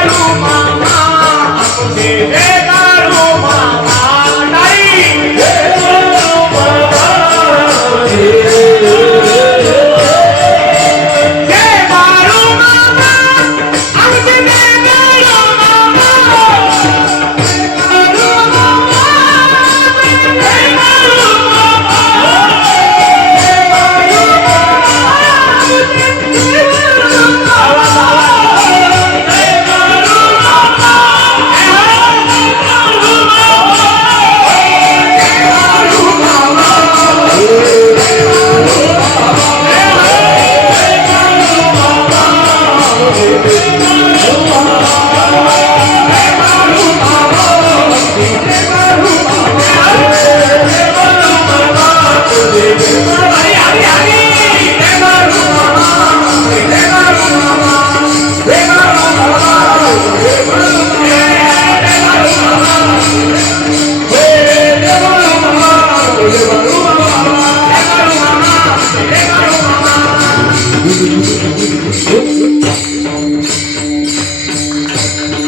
મારું મામા. Thank you.